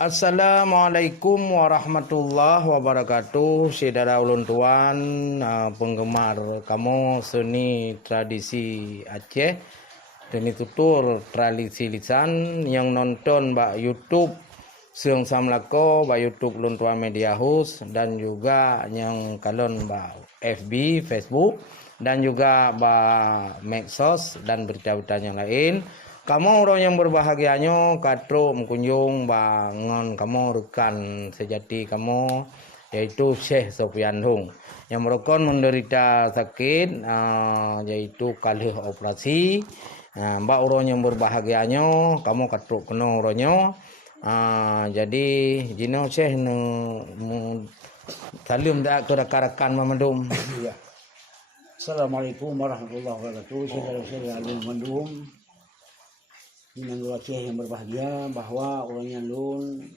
Assalamualaikum warahmatullahi wabarakatuh. Saudara ulun tuan, penggemar kamu seni tradisi Aceh dan tutur tradisi lisan yang nonton bak YouTube Seung Samlako bak YouTube ulun tuan Media House dan juga yang kalon bak FB Facebook dan juga bak medsos dan berita-berita yang lain. Kamu orang yang berbahagianya katro mengunjung bangun kamu rekan sejati kamu yaitu Syekh Sofian Hung yang merupakan menderita sakit yaitu kalih operasi. Mbak orang yang berbahagianya kamu katro kena orangnya. Jadi jino Syekh salim dak ke rekan-rekan memandum. Ya. Assalamualaikum warahmatullahi wabarakatuh. Saudara-saudara alun mandum dengan Aceh yang berbahagia bahwa orang yang lun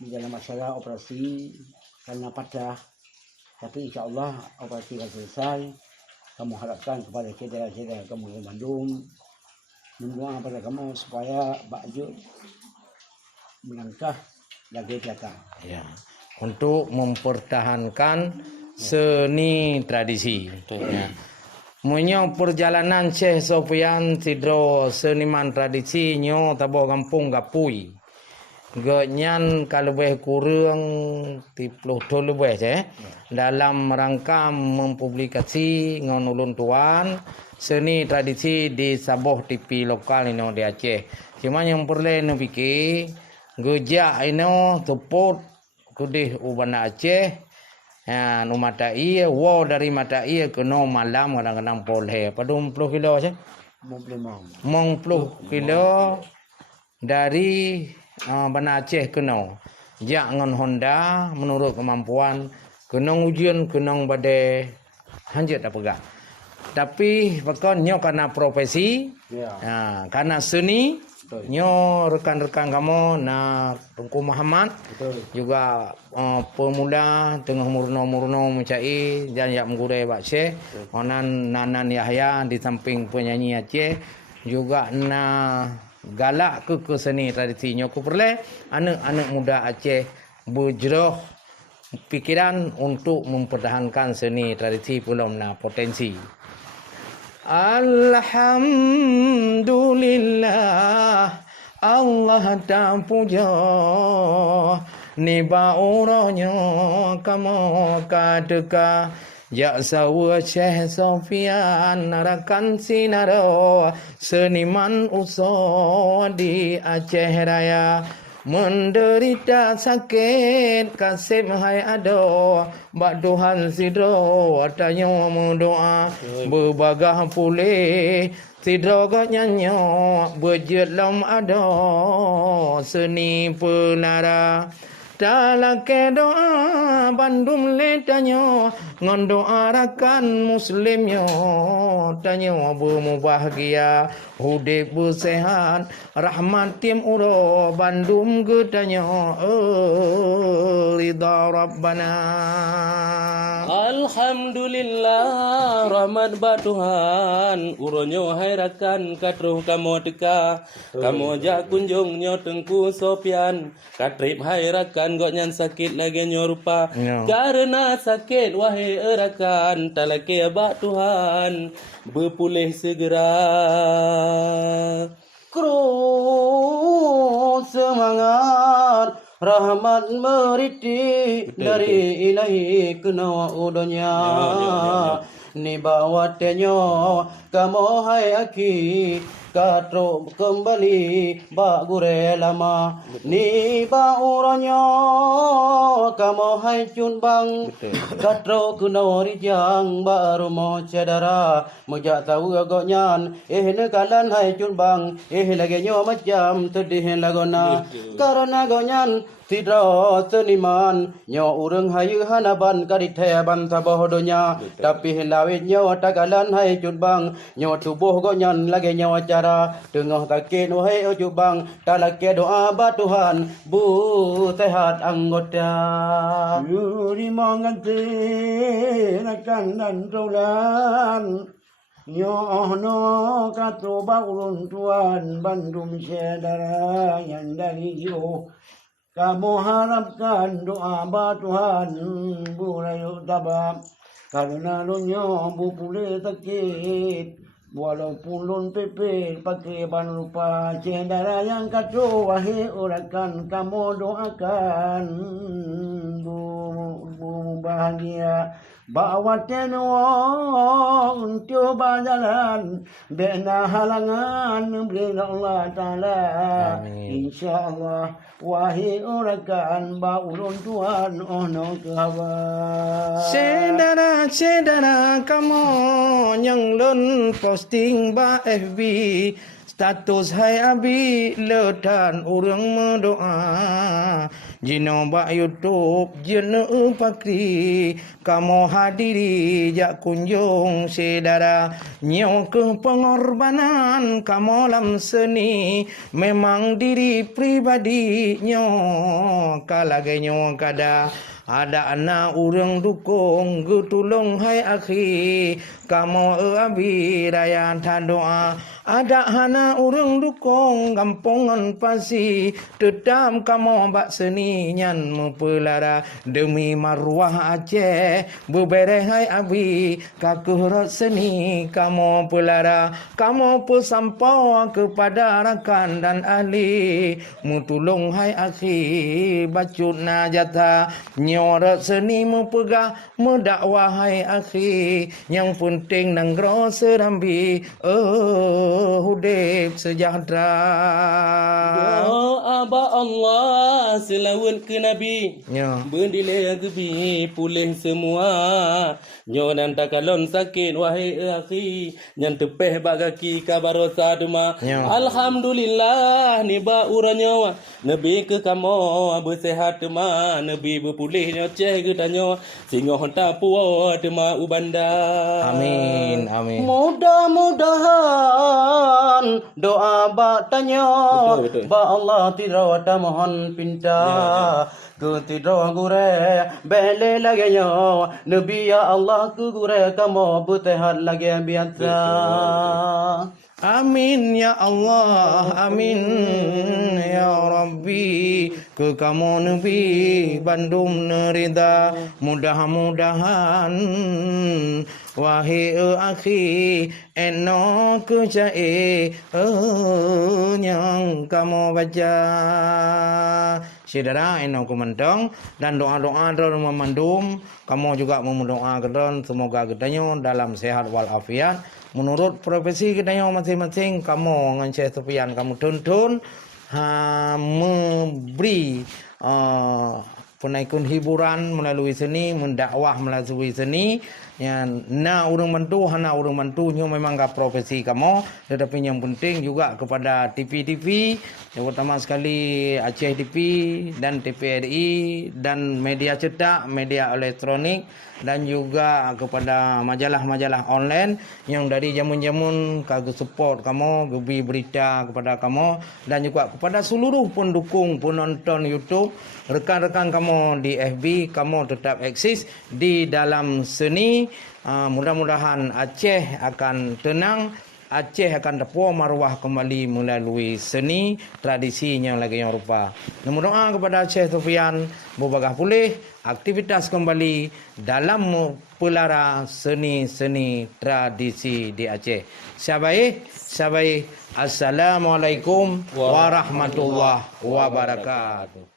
di dalam masalah operasi karena patah, tapi insya Allah operasi akan selesai. Kamu harapkan kepada saudara-saudara kamu yang mandum mendoa pada kamu supaya baju melangkah lagi ke belakang. Ya, untuk mempertahankan seni tradisi. Ya. Munyo perjalanan Syekh Sofian Sidro seniman tradisi nyo tabo kampung Gapui. Genyan kalebih kurang 30 tahun lebih dalam rangka mempublikasi ngon ulun tuan seni tradisi di Saboh TV lokal ino di Aceh. Cuma yang perlu no fikir gejak ino support kudih ubana Aceh. Nu mata iya, wow dari mata iya ke no malam kadang-kadang polhe. Pada 10 kilo saja. 10 kilo dari Banda Aceh ke no. Jak ngon Honda menurut kemampuan kenong ujian kenong badai hanjat dah pegang. Tapi bahkan nyo karena profesi, karena seni, nyo rekan-rekan kamu na Tengku Muhammad juga pemula tengah murno mencai dan yang menggurai Pak Syekh onan Nanan Yahya di samping penyanyi Aceh juga na galak ke seni tradisi nyo ku perle anak-anak muda Aceh berjeroh pikiran untuk mempertahankan seni tradisi belum na potensi. Alhamdulillah Allah tak puja ni bauronya kamu kadeka jak sawa Syekh Sofian narakan sinaro seniman usaha di Aceh Raya menderita sakit kasih hai ado bak Tuhan sidro tanya doa berbagah pulih sidro go nyanyo berjelam ado seni pelara talake doa bandum le tanyo ngon doa rakan muslimnya tanyo bermubahagia hudip bersehat rahmat tim uro bandum getanyo ridha rabbana. Alhamdulillah rahmat ba Tuhan uronyo hai rakan katruh kamu teka kamu jak kunjung nyo Tengku Sofian katrip hai rakan gok nyan sakit lagi nyo rupa karena sakit wahai rakan talake ba Tuhan berpulih segera. Kru semangat rahmat meriti dari ilahi kena udonya ni bawa tenyo kamu hai aki katro kembali bak gure lama ni ba uranyo kamu hai cun bang katro kena rijang baru mo cedara mojak tahu agak nyan ne kalan hai cun bang lagi nyo macam tedih lagona karena gonyan tidak seniman nyo urang hayu hanaban kadithe ban taboh donya tapi lawit nyo tagalan hai cun bang nyo tubuh gonyan lagi nyo cara tengah kakek wahai cun bang talake doa ba Tuhan bu sehat anggota yuri mangante nakan dan rolan Nyono katu baulun tuan bandum saudara yang dari jauh. Kamu harapkan doa ba Tuhan burayu tabak. Karena lunyo bupule sakit. Walaupun lun pepet pakai ban lupa. Saudara yang katu wahai orakan kamu doakan. Bahagia bawa tenor untuk berjalan bina halangan beri Allah Ta'ala. InsyaAllah wahai orakan baulun Tuhan ono kawan. Saudara kamu yang lun posting ba FB status hai abi letan urang mendoa jino ba YouTube jeno pakri kamu hadiri jak kunjung saudara nyo ke pengorbanan kamu lam seni memang diri pribadi nyo kalage nyo kada ada anak urang dukung gutulung hai akhi kamu abi raya doa ada hana urang dukung kampungan pasi tetap kamu bak seni nyan mempelara demi marwah Aceh bebereh hai abi kaku rat seni kamu pelara kamu pesampau kepada rakan dan ahli mutulung hai akhi bacut najata nyorat seni mempegah mendakwah hai akhi yang penting nanggro serambi hudib sejahtera. Doa ba Allah selawat ke Nabi. Ya. Bendile gebi pulih semua. Nyo dan takalon sakit wahai akhi. Nyan tepeh bagaki kabarosa dema. Ya. Alhamdulillah ni ba uranyo. Nabi ke kamu bersehat dema. Nabi berpulih nyo ceh ke tanyo. Singo honta puwa dema ubanda. Amin, amin. Mudah-mudahan doa ba tanya Betul. ba Allah tirawata mohon pinta ke tidaw gure bele lagi nyo Nabi ya Allah ku gure kamu butehat lagi biasa. Amin ya Allah, amin ya Rabbi. Ke kamu Nabi bandum nerida mudah-mudahan wahai akhi eno ke jae yang kamu baca. Saudara eno kumentong dan doa-doa dalam memandum kamu juga mendoakan semoga kedanyo dalam sehat walafiat. Menurut profesi kita yang masing-masing kamu dengan Syekh Sufian kamu tuntun memberi penaikun hiburan melalui seni, mendakwah melalui seni. Yang na urang bantu, hana urang bantu nyo memang ka profesi kamu, tetapi yang penting juga kepada TV-TV, yang pertama sekali Aceh TV dan TVRI dan media cetak, media elektronik dan juga kepada majalah-majalah online yang dari jamun-jamun kagak support kamu, gebi berita kepada kamu dan juga kepada seluruh pendukung penonton YouTube, rekan-rekan kamu di FB, kamu tetap eksis di dalam seni. Mudah-mudahan Aceh akan tenang, Aceh akan dapat marwah kembali melalui seni tradisi yang lagi yang rupa. Namun doa kepada Syekh Sufian berbagah pulih aktivitas kembali dalam pelara seni-seni tradisi di Aceh. Sabai. Assalamualaikum warahmatullahi wabarakatuh.